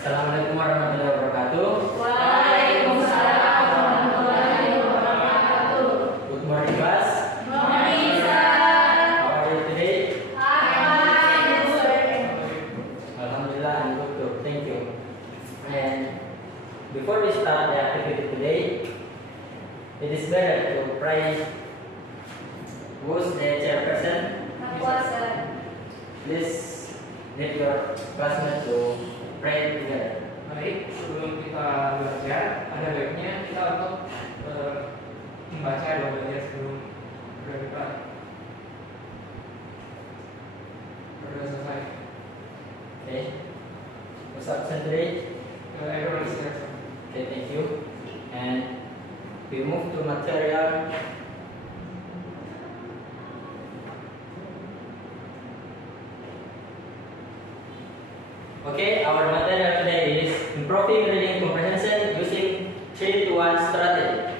Assalamualaikum warahmatullahi wabarakatuh. Waalaikumsalam warahmatullahi wabarakatuh. Good morning, class. Morning, sir. How are you today? Fine, sir. Alhamdulillah, I'm good too. Thank you. And before we start the activity today, it is better to pray. Who's the chairperson? Aku, sir. Please lead your classmates to pray together. Baik, sebelum kita belajar, ada baiknya kita untuk membaca doa-doanya sebelum berdoa. Berdoa selesai. Okay. What's up, today? Everyone is here. Okay, thank you. And we move to material. Okay, our material today is improving reading comprehension using 3-to-1 strategy.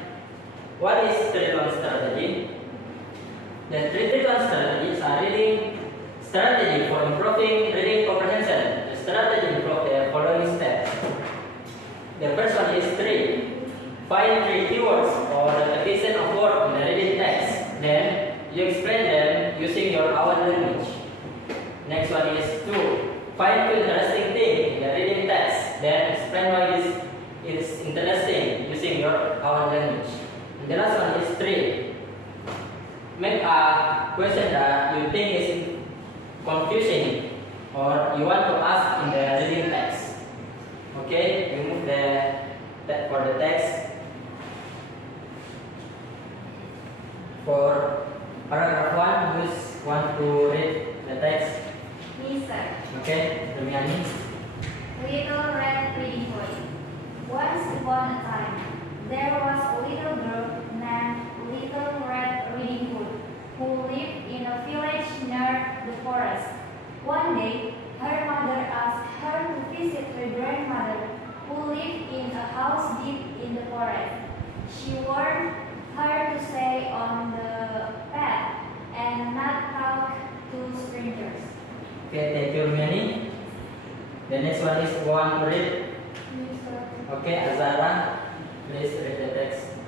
What is 3-to-1 strategy? The 3-to-1 strategy is a reading strategy for improving reading comprehension. The strategy involves the following steps. The first one is 3. Find 3 keywords or repetition of words in the reading text. Then you explain them using your own language. Next one is 2. Find 2 interesting things in the reading text. Then explain why this is interesting using your own language. And the last one is 3. Make a question that you think is confusing or you want to ask in the reading text. Okay, remove that for the text. For paragraph 1, who want to read the text? Me, sir. Okay, Rumiani. Little Red Riding Hood. Once upon a time, there was a little girl named Little Red Riding Hood who lived in a village near the forest. One day, her mother asked her to visit her grandmother who lived in a house deep in the forest. She warned her to stay on the path and not talk to strangers. Okay, thank you, Rumiani. The next one is one to read. Okay, Azara, please read the text.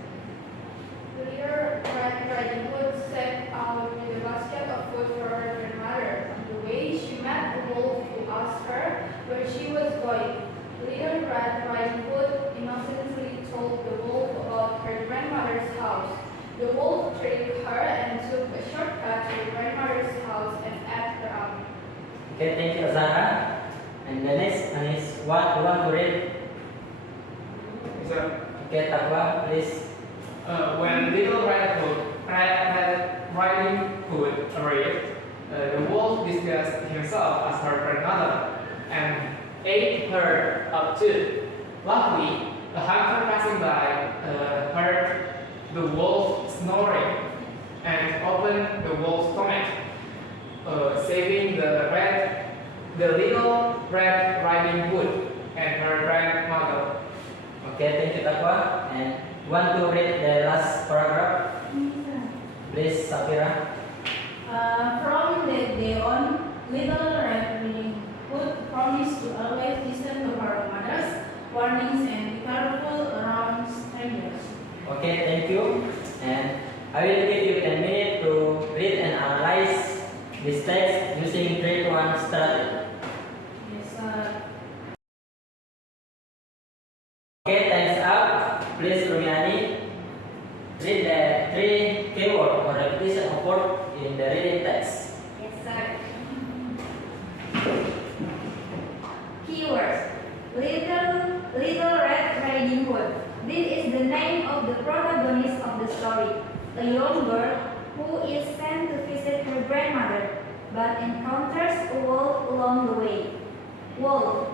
Little Red Riding Hood set out with a basket of food for her grandmother. On the way, she met a wolf who asked her where she was going. Little Red Riding Hood innocently told the wolf about her grandmother's house. The wolf tricked her and took a shortcut to her grandmother's house and ate her up. Okay, thank you, Azara. And the next one is one to read. Okay, Takwa, please. When Little Red Riding Hood arrived, the wolf disguised himself as her grandmother and ate her up too. Luckily, a hunter passing by heard the wolf snoring and opened the wolf's stomach, saving the Little Red Riding Hood and her grandmother. Okay, thank you, Takwa. And want to read the last paragraph? Please, Safira. From that day on, Little Red Riding Hood promised to always listen to her mother's warnings and be careful around strangers. Okay, thank you. And I will give you 10 minutes to read and analyze this text using 3-to-1 strategy. Yes, sir. Okay, time's up. Please, Rumiani, read the 3 keyword or repetition of word in the reading text. Yes, sir. Keywords. Little Red Riding Hood. This is the name of the protagonist of the story, a young girl who is sent to visit her grandmother, but encounters a wolf along the way. Wolf.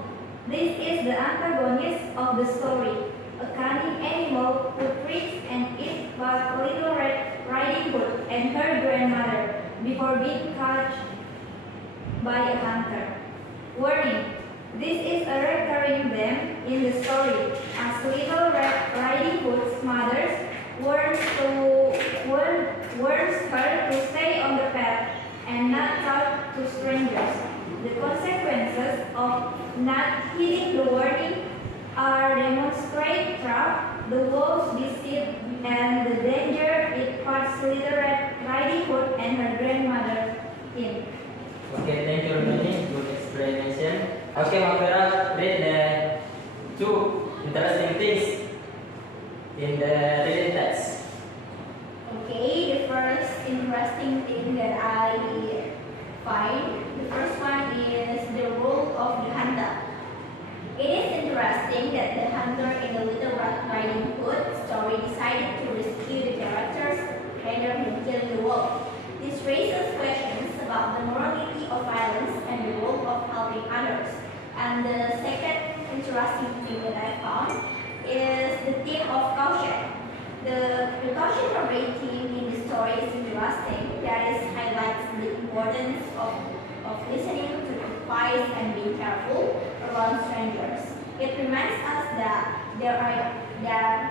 This is the antagonist of the story, a cunning animal who tricks and eats both Little Red Riding Hood and her grandmother before being caught by a hunter. Warning. This is a recurring theme in the story, as Little Red Riding Hood's mother warns her to stay on the path and not talk to strangers. The consequences of not heeding the word the wolves visit, and the danger it parts Little Red Riding Hood and her grandmother in. Okay, thank you, Ronnie. Good explanation. Okay, Makfira, read the two interesting things in the reading text. Okay, the first interesting thing that I find, the first one is the role of the hunter. It is interesting that the hunter in the Little Red Riding Hood story decided to rescue the characters rather than killing the wolf. This raises questions about the morality of violence and the role of helping others. And the second interesting thing that I found is the theme of caution. The cautionary theme in the story is interesting. That is highlights the importance of listening to advice and being careful around strangers. It reminds us that there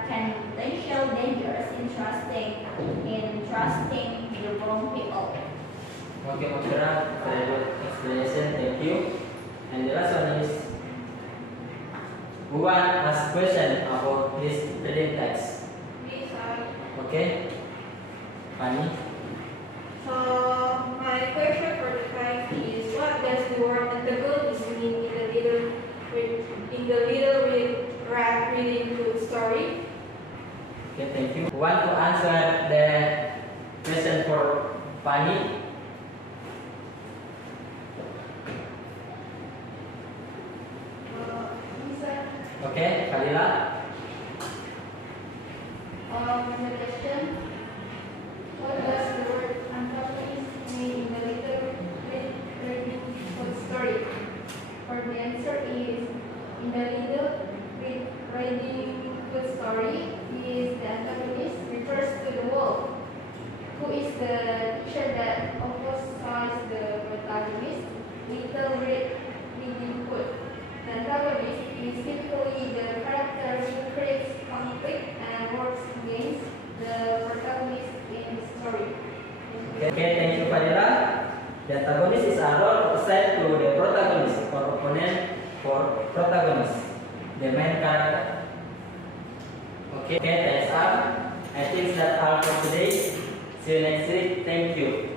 can be potential dangers in trusting the wrong people. Okay, Makfira, very good explanation. Thank you. And the last one is who want ask question about this reading text? These are Okay, Fanny. So my question for the time is, what does the word antagonist mean in the Little Red Riding Hood story? Okay, thank you. Who want to answer the question for Fanny? Lisa, Okay, Khalila. the question, what does the word antagonist mean in the Little Red Riding Hood story? For the answer is, in the Little Red Riding Hood story, the antagonist refers to the wolf, who is the teacher that opposes the protagonist, Little Red Riding Hood. The antagonist is typically the character who creates conflict and works against the protagonist in the story. Okay, thank you, Fadila. The antagonist is a role assigned to the protagonist or opponent for protagonist, the main character. Okay, that's all. I think that's all for today. See you next week. Thank you.